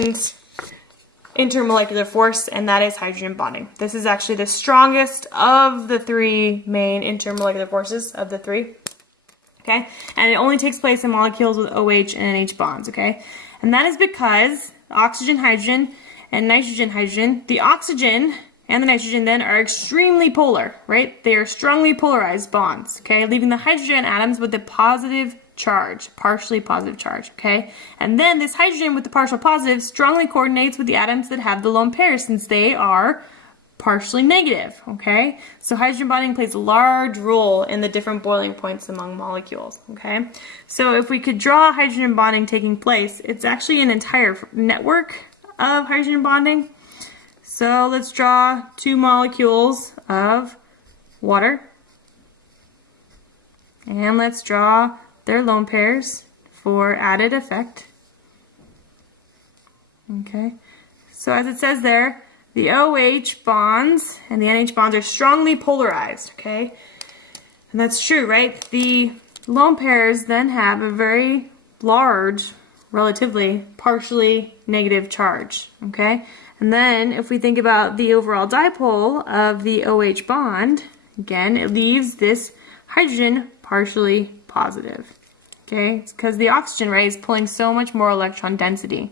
intermolecular force, and that is hydrogen bonding. This is actually the strongest of the three main intermolecular forces of the three. Okay, and it only takes place in molecules with OH and NH bonds. Okay, and that is because oxygen, hydrogen, and nitrogen, hydrogen, the oxygen and the nitrogen then are extremely polar, right? They are strongly polarized bonds, okay, leaving the hydrogen atoms with a positive charge, partially positive charge, okay? And then this hydrogen with the partial positive strongly coordinates with the atoms that have the lone pairs, since they are partially negative, okay? So hydrogen bonding plays a large role in the different boiling points among molecules, okay? So if we could draw hydrogen bonding taking place, it's actually an entire network of hydrogen bonding. So let's draw two molecules of water, and let's draw their lone pairs for added effect. Okay, so as it says there, the OH bonds and the NH bonds are strongly polarized, okay? And that's true, right? The lone pairs then have a very large, relatively, partially negative charge, okay? And then if we think about the overall dipole of the OH bond, again, it leaves this hydrogen partially positive, okay? It's because the oxygen, right, is pulling so much more electron density.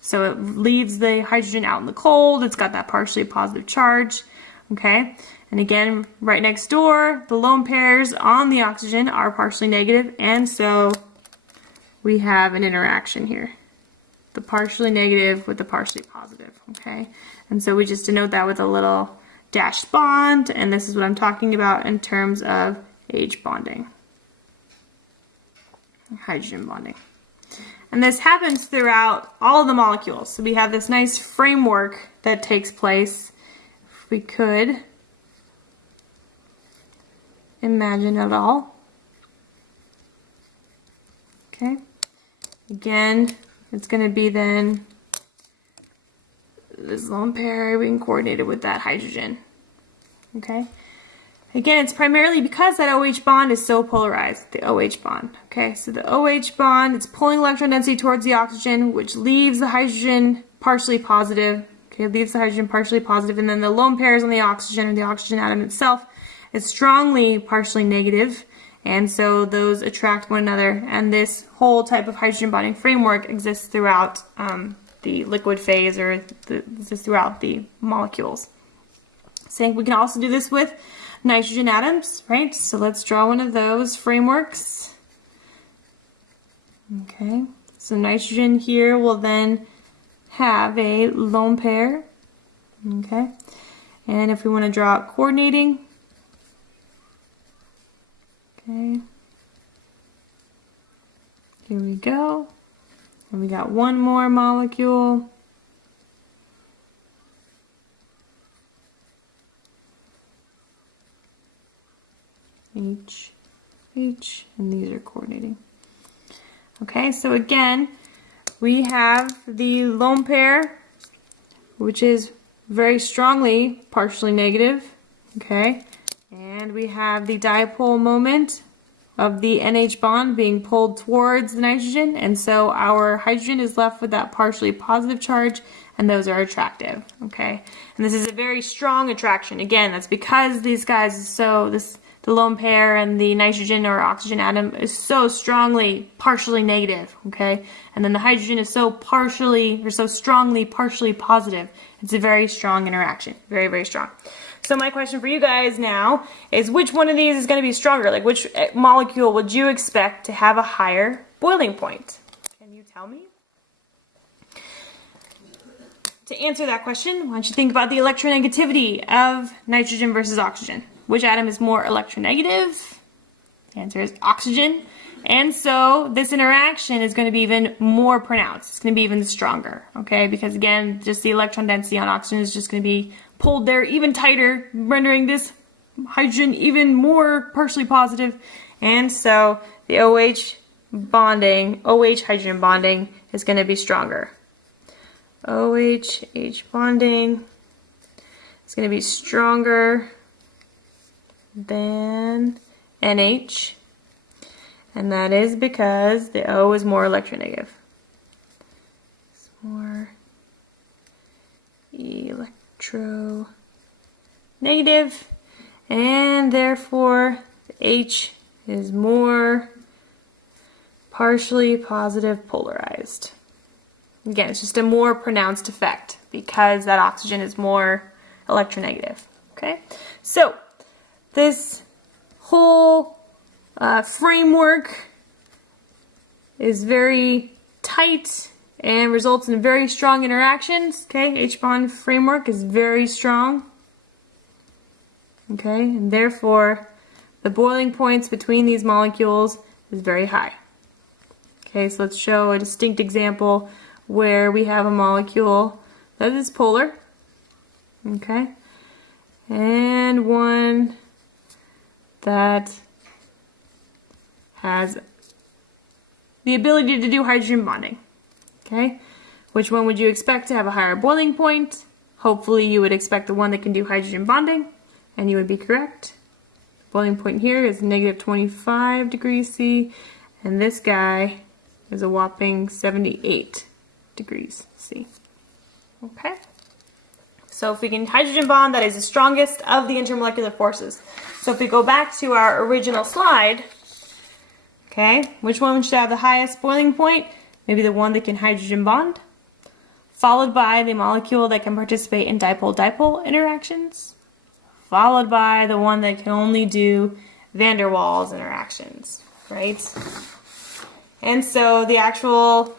So it leaves the hydrogen out in the cold. It's got that partially positive charge, okay? And again, right next door, the lone pairs on the oxygen are partially negative, and so we have an interaction here. The partially negative with the partially positive, okay? And so we just denote that with a little dashed bond, and this is what I'm talking about in terms of H bonding, hydrogen bonding. And this happens throughout all of the molecules. So we have this nice framework that takes place. If we could imagine it all. Okay. Again, it's going to be then this lone pair being coordinated with that hydrogen. Okay. Again, it's primarily because that OH bond is so polarized, the OH bond. Okay, so the OH bond, it's pulling electron density towards the oxygen, which leaves the hydrogen partially positive. Okay, it leaves the hydrogen partially positive, and then the lone pairs on the oxygen, or the oxygen atom itself, is strongly partially negative, and so those attract one another, and this whole type of hydrogen bonding framework exists throughout the liquid phase, or exists throughout the molecules. So we can also do this with nitrogen atoms, right? So let's draw one of those frameworks. Okay, so nitrogen here will then have a lone pair. Okay, and if we want to draw it coordinating, okay, here we go. And we got one more molecule. H, H, and these are coordinating. Okay, so again, we have the lone pair, which is very strongly partially negative, okay, and we have the dipole moment of the NH bond being pulled towards the nitrogen, and so our hydrogen is left with that partially positive charge, and those are attractive, okay, and this is a very strong attraction. Again, that's because these guys are the lone pair and the nitrogen or oxygen atom is so strongly partially negative, okay? And then the hydrogen is so strongly partially positive. It's a very strong interaction, very, very strong. So my question for you guys now is, which one of these is going to be stronger? Like, which molecule would you expect to have a higher boiling point? Can you tell me? To answer that question, why don't you think about the electronegativity of nitrogen versus oxygen? Which atom is more electronegative? The answer is oxygen. And so this interaction is going to be even more pronounced. It's going to be even stronger, okay? Because again, just the electron density on oxygen is just going to be pulled there even tighter, rendering this hydrogen even more partially positive. And so the OH hydrogen bonding is going to be stronger. OH bonding is going to be stronger than NH, and that is because the O is more electronegative. It's more electronegative, and therefore H is more partially positive polarized. Again, it's just a more pronounced effect because that oxygen is more electronegative. Okay, so this whole framework is very tight and results in very strong interactions. Okay, H-bond framework is very strong. Okay, and therefore the boiling points between these molecules is very high. Okay, so let's show a distinct example where we have a molecule that is polar. Okay, and one that has the ability to do hydrogen bonding. Okay, which one would you expect to have a higher boiling point? Hopefully you would expect the one that can do hydrogen bonding, and you would be correct. The boiling point here is negative 25 degrees C, and this guy is a whopping 78 degrees C. Okay, so if we can hydrogen bond, that is the strongest of the intermolecular forces. So if we go back to our original slide, okay, which one should have the highest boiling point? Maybe the one that can hydrogen bond, followed by the molecule that can participate in dipole-dipole interactions, followed by the one that can only do van der Waals interactions, right? And so the actual,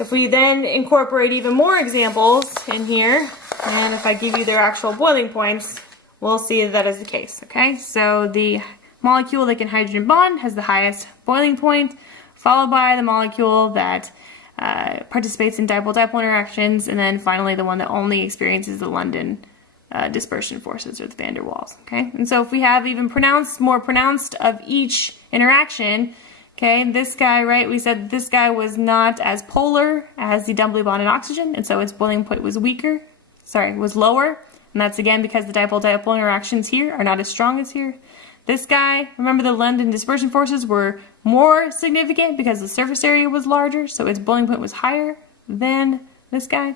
if we then incorporate even more examples in here, and if I give you their actual boiling points, we'll see that is the case, okay? So the molecule that can hydrogen bond has the highest boiling point, followed by the molecule that participates in dipole-dipole interactions, and then finally the one that only experiences the London dispersion forces, or the van der Waals, okay? And so if we have even more pronounced of each interaction, okay, this guy, right, we said this guy was not as polar as the doubly bonded oxygen, and so its boiling point was was lower, and that's again because the dipole-dipole interactions here are not as strong as here. This guy, remember the London dispersion forces were more significant because the surface area was larger, so its boiling point was higher than this guy.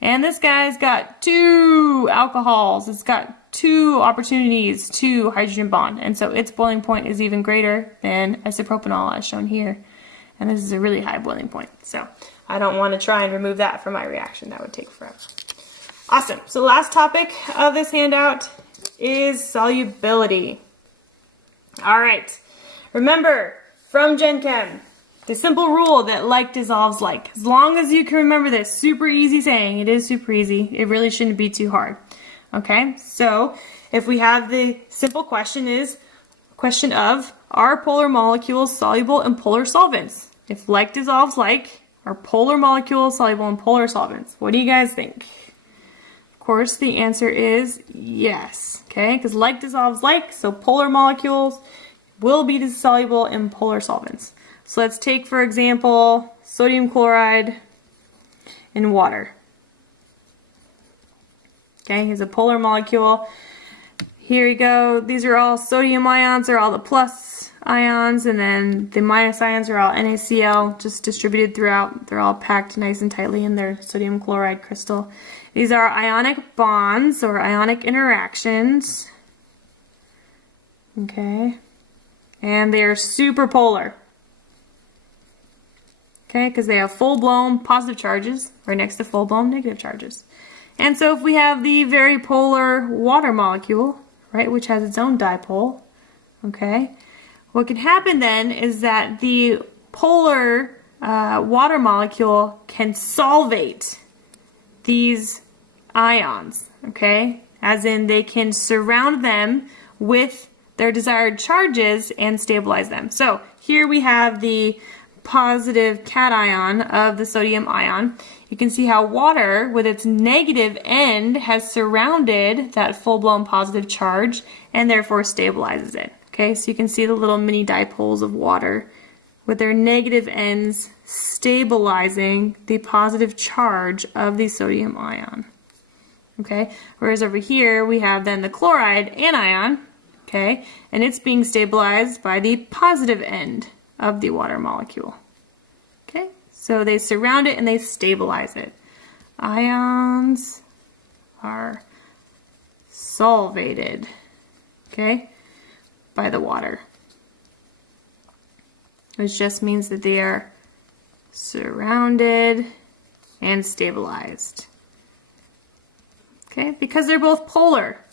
And this guy's got 2 alcohols, it's got 2 opportunities to hydrogen bond, and so its boiling point is even greater than isopropanol as shown here. And this is a really high boiling point, so I don't want to try and remove that from my reaction. That would take forever. Awesome, so the last topic of this handout is solubility. Alright, remember from Gen Chem, the simple rule that like dissolves like. As long as you can remember this, super easy saying, it is super easy, it really shouldn't be too hard. Okay, so if we have the simple question of, are polar molecules soluble in polar solvents? If like dissolves like, are polar molecules soluble in polar solvents? What do you guys think? Of course, the answer is yes, okay, because like dissolves like, so polar molecules will be soluble in polar solvents. So let's take, for example, sodium chloride in water. Okay, here's a polar molecule. Here you go. These are all sodium ions, are all the plus ions, and then the minus ions are all NaCl, just distributed throughout. They're all packed nice and tightly in their sodium chloride crystal. These are ionic bonds, or ionic interactions. Okay, and they are super polar. Okay, because they have full-blown positive charges right next to full-blown negative charges. And so if we have the very polar water molecule, right, which has its own dipole, okay, what can happen then is that the polar water molecule can solvate these ions, okay, as in they can surround them with their desired charges and stabilize them. So here we have the positive cation of the sodium ion. You can see how water with its negative end has surrounded that full-blown positive charge and therefore stabilizes it. Okay, so you can see the little mini dipoles of water with their negative ends stabilizing the positive charge of the sodium ion. Okay, whereas over here we have then the chloride anion, okay, and it's being stabilized by the positive end of the water molecule. Okay, so they surround it and they stabilize it. Ions are solvated, okay, by the water. Which just means that they are surrounded and stabilized. Okay, because they're both polar.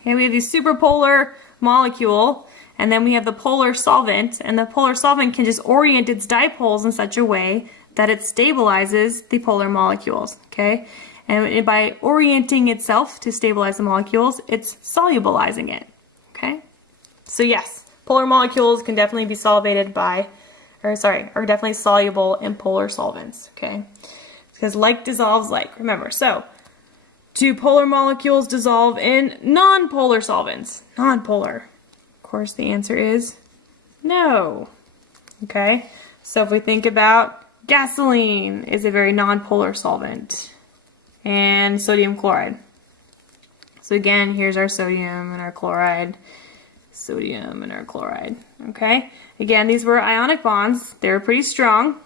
Okay, we have the superpolar molecule, and then we have the polar solvent, and the polar solvent can just orient its dipoles in such a way that it stabilizes the polar molecules. Okay, and by orienting itself to stabilize the molecules, it's solubilizing it. Okay, so yes, polar molecules can definitely be solvated by, are definitely soluble in polar solvents. Okay, because like dissolves like. Remember, so do polar molecules dissolve in nonpolar solvents? Nonpolar. Of course, the answer is no. Okay, so if we think about gasoline is a very nonpolar solvent, and sodium chloride. So again, here's our sodium and our chloride, sodium and our chloride. Okay, again, these were ionic bonds. They were pretty strong,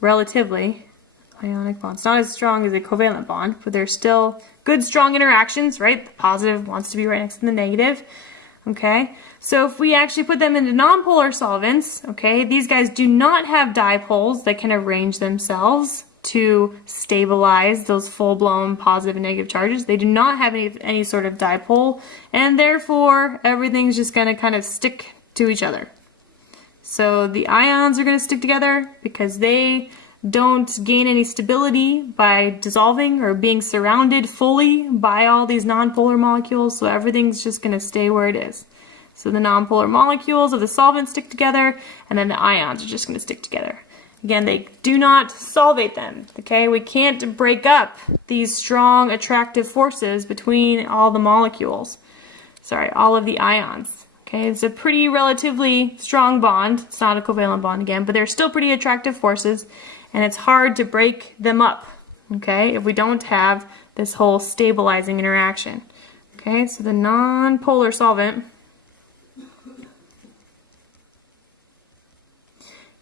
relatively. Ionic bonds, not as strong as a covalent bond, but they're still good, strong interactions, right? The positive wants to be right next to the negative. Okay, so if we actually put them into nonpolar solvents, okay, these guys do not have dipoles that can arrange themselves to stabilize those full-blown positive and negative charges. They do not have any sort of dipole, and therefore everything's just going to kind of stick to each other. So the ions are going to stick together because they don't gain any stability by dissolving or being surrounded fully by all these nonpolar molecules, so everything's just going to stay where it is. So the nonpolar molecules of the solvent stick together, and then the ions are just going to stick together. Again, they do not solvate them, okay? We can't break up these strong attractive forces between all the molecules. Sorry, all of the ions. Okay, it's a pretty relatively strong bond. It's not a covalent bond again, but they're still pretty attractive forces, and it's hard to break them up, okay, if we don't have this whole stabilizing interaction. Okay, so the nonpolar solvent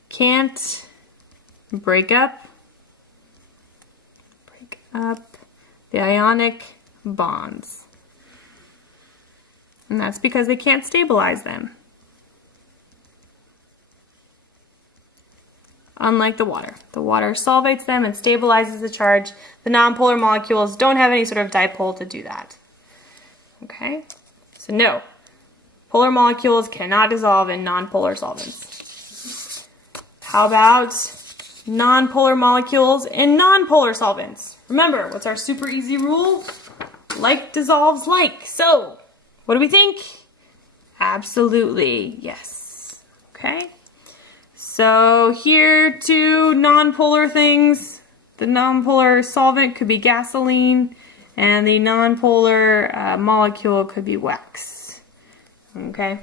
can't break up the ionic bonds. And that's because they can't stabilize them. Unlike the water. The water solvates them and stabilizes the charge. The nonpolar molecules don't have any sort of dipole to do that. Okay? So no, polar molecules cannot dissolve in nonpolar solvents. How about nonpolar molecules in nonpolar solvents? Remember, what's our super easy rule? Like dissolves like. So, what do we think? Absolutely, yes. Okay? So here, two nonpolar things. The nonpolar solvent could be gasoline, and the nonpolar molecule could be wax. Okay?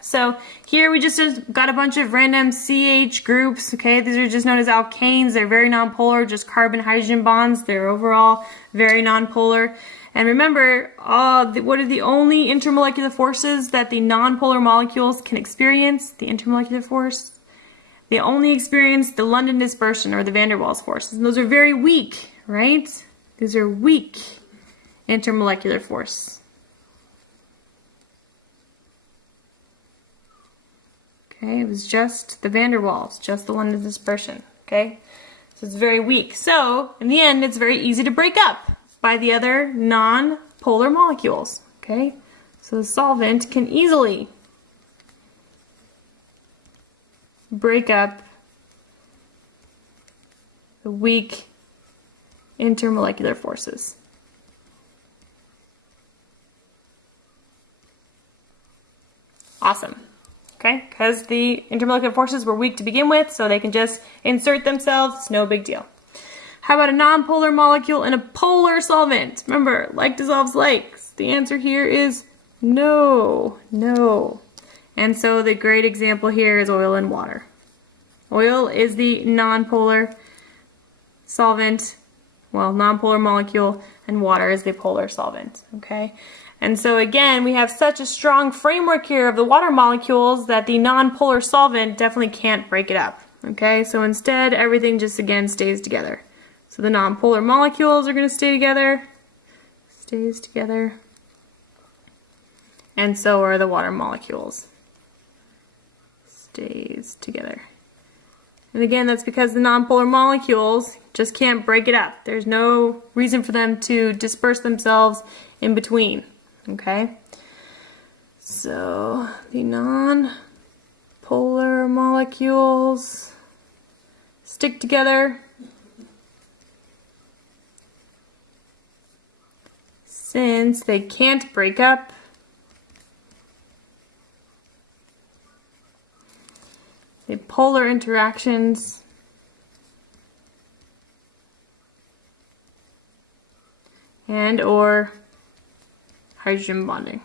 So here we just got a bunch of random CH groups, okay? These are just known as alkanes. They're very nonpolar, just carbon-hydrogen bonds. They're overall very nonpolar. And remember, what are the only intermolecular forces that the nonpolar molecules can experience? The intermolecular force? They only experience the London dispersion or the van der Waals forces. And those are very weak, right? These are weak intermolecular force. Okay, it was just the van der Waals, just the London dispersion, okay? So it's very weak. So, in the end, it's very easy to break up by the other non-polar molecules, okay? So the solvent can easily break up the weak intermolecular forces. Awesome. Okay, because the intermolecular forces were weak to begin with, so they can just insert themselves. It's no big deal. How about a nonpolar molecule in a polar solvent? Remember, like dissolves like. The answer here is no, no. And so the great example here is oil and water. Oil is the nonpolar solvent, well, nonpolar molecule, and water is the polar solvent, okay? And so again, we have such a strong framework here of the water molecules that the nonpolar solvent definitely can't break it up, okay? So instead, everything just again stays together. So the nonpolar molecules are going to stay stays together. And so are the water molecules. Stays together. And again, that's because the nonpolar molecules just can't break it up. There's no reason for them to disperse themselves in between. Okay? So the nonpolar molecules stick together since they can't break up. The polar interactions and or hydrogen bonding.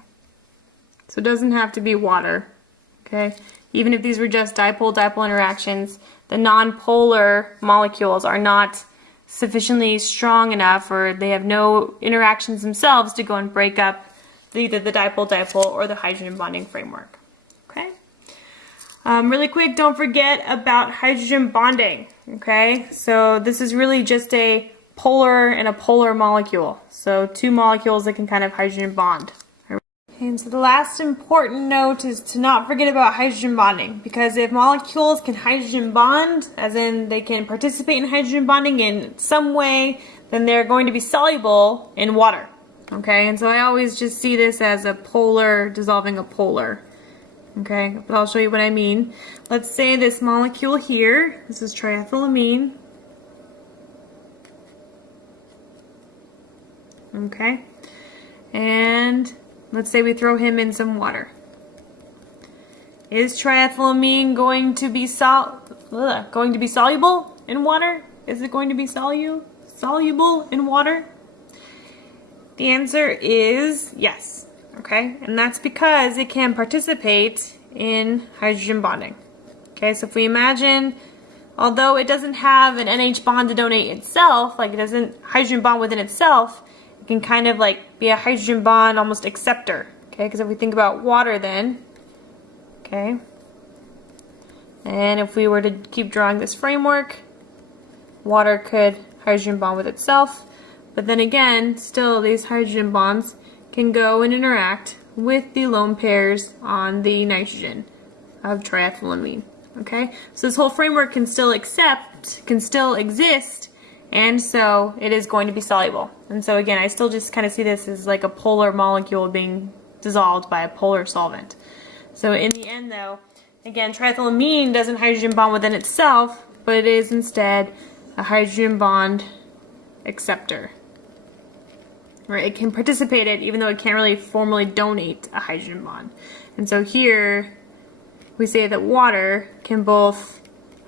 So it doesn't have to be water, okay? Even if these were just dipole-dipole interactions, the nonpolar molecules are not sufficiently strong enough, or they have no interactions themselves to go and break up either the dipole-dipole or the hydrogen bonding framework. Okay? Really quick, don't forget about hydrogen bonding. Okay? So this is really just a polar and a polar molecule. So two molecules that can kind of hydrogen bond. And so the last important note is to not forget about hydrogen bonding, because if molecules can hydrogen bond, as in they can participate in hydrogen bonding in some way, then they're going to be soluble in water. Okay, and so I always just see this as a polar dissolving a polar. Okay, but I'll show you what I mean. Let's say this molecule here, this is triethylamine. Okay, and let's say we throw him in some water. Is triethylamine going to be soluble in water? Is it going to be soluble in water? The answer is yes. Okay, and that's because it can participate in hydrogen bonding. Okay, so if we imagine, although it doesn't have an NH bond to donate itself, like it doesn't hydrogen bond within itself, it can kind of like be a hydrogen bond almost acceptor. Okay, because if we think about water then, okay, and if we were to keep drawing this framework, water could hydrogen bond with itself, but then again, still these hydrogen bonds can go and interact with the lone pairs on the nitrogen of triethylamine. Okay, so this whole framework can still exist, and so it is going to be soluble. And so again, I still just kind of see this as like a polar molecule being dissolved by a polar solvent. So in the end though, again, triethylamine doesn't hydrogen bond within itself, but it is instead a hydrogen bond acceptor. Right? It can participate in it even though it can't really formally donate a hydrogen bond. And so here we say that water can both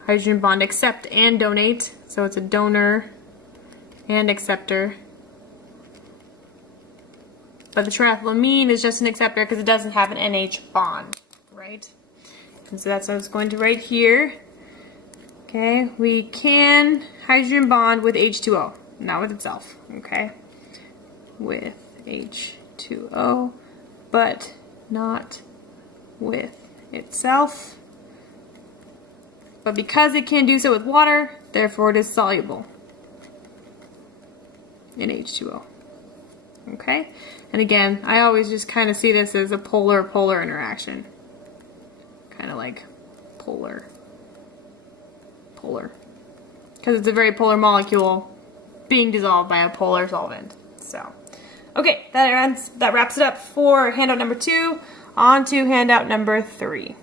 hydrogen bond accept and donate. So it's a donor and acceptor. But the triethylamine is just an acceptor because it doesn't have an NH bond, right? And so that's what I was going to write here. Okay, we can hydrogen bond with H2O, not with itself, okay? With H2O, but not with itself. But because it can do so with water, therefore it is soluble in H2O. Okay? And again, I always just kind of see this as a polar-polar interaction. Kind of like polar. Because it's a very polar molecule being dissolved by a polar solvent. So, okay, that wraps it up for handout number 2. On to handout number 3.